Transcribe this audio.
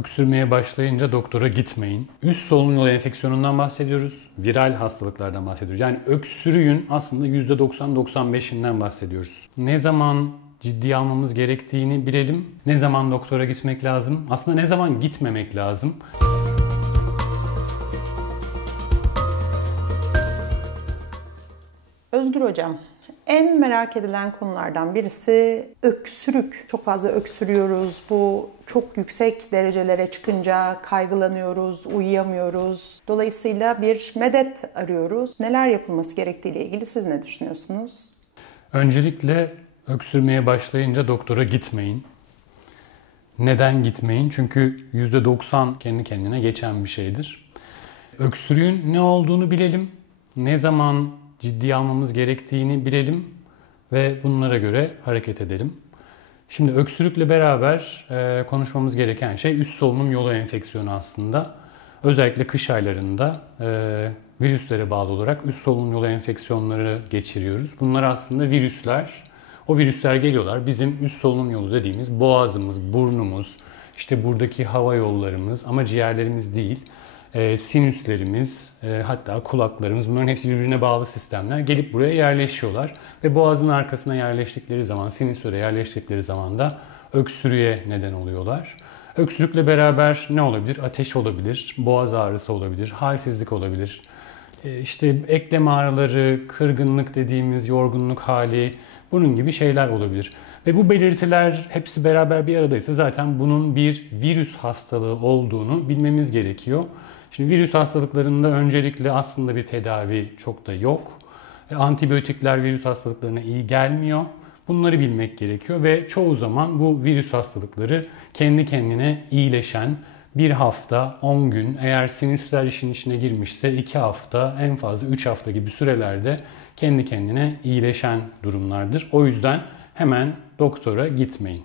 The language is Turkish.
Öksürmeye başlayınca doktora gitmeyin. Üst solunum yolu enfeksiyonundan bahsediyoruz. Viral hastalıklardan bahsediyoruz. Yani öksürüğün aslında %90-95'inden bahsediyoruz. Ne zaman ciddiye almamız gerektiğini bilelim. Ne zaman doktora gitmek lazım? Aslında ne zaman gitmemek lazım? Özgür Hocam, en merak edilen konulardan birisi öksürük. Çok fazla öksürüyoruz. Bu çok yüksek derecelere çıkınca kaygılanıyoruz, uyuyamıyoruz. Dolayısıyla bir medet arıyoruz. Neler yapılması gerektiğiyle ilgili siz ne düşünüyorsunuz? Öncelikle öksürmeye başlayınca doktora gitmeyin. Neden gitmeyin? Çünkü %90 kendi kendine geçen bir şeydir. Öksürüğün ne olduğunu bilelim. Ne zaman ciddiye almamız gerektiğini bilelim ve bunlara göre hareket edelim. Şimdi öksürükle beraber konuşmamız gereken şey üst solunum yolu enfeksiyonu aslında. Özellikle kış aylarında virüslere bağlı olarak üst solunum yolu enfeksiyonları geçiriyoruz. Bunlar aslında virüsler. O virüsler geliyorlar. Bizim üst solunum yolu dediğimiz boğazımız, burnumuz, işte buradaki hava yollarımız ama ciğerlerimiz değil. Sinüslerimiz, hatta kulaklarımız, bunların hepsi birbirine bağlı sistemler gelip buraya yerleşiyorlar. Ve boğazın arkasına yerleştikleri zaman, sinüslere yerleştikleri zaman da öksürüğe neden oluyorlar. Öksürükle beraber ne olabilir? Ateş olabilir, boğaz ağrısı olabilir, halsizlik olabilir. İşte eklem ağrıları, kırgınlık dediğimiz yorgunluk hali, bunun gibi şeyler olabilir. Ve bu belirtiler hepsi beraber bir aradaysa zaten bunun bir virüs hastalığı olduğunu bilmemiz gerekiyor. Şimdi virüs hastalıklarında öncelikle aslında bir tedavi çok da yok. Antibiyotikler virüs hastalıklarına iyi gelmiyor. Bunları bilmek gerekiyor ve çoğu zaman bu virüs hastalıkları kendi kendine iyileşen, bir hafta, 10 gün, eğer sinüsler işin içine girmişse 2 hafta, en fazla 3 hafta gibi sürelerde kendi kendine iyileşen durumlardır. O yüzden hemen doktora gitmeyin.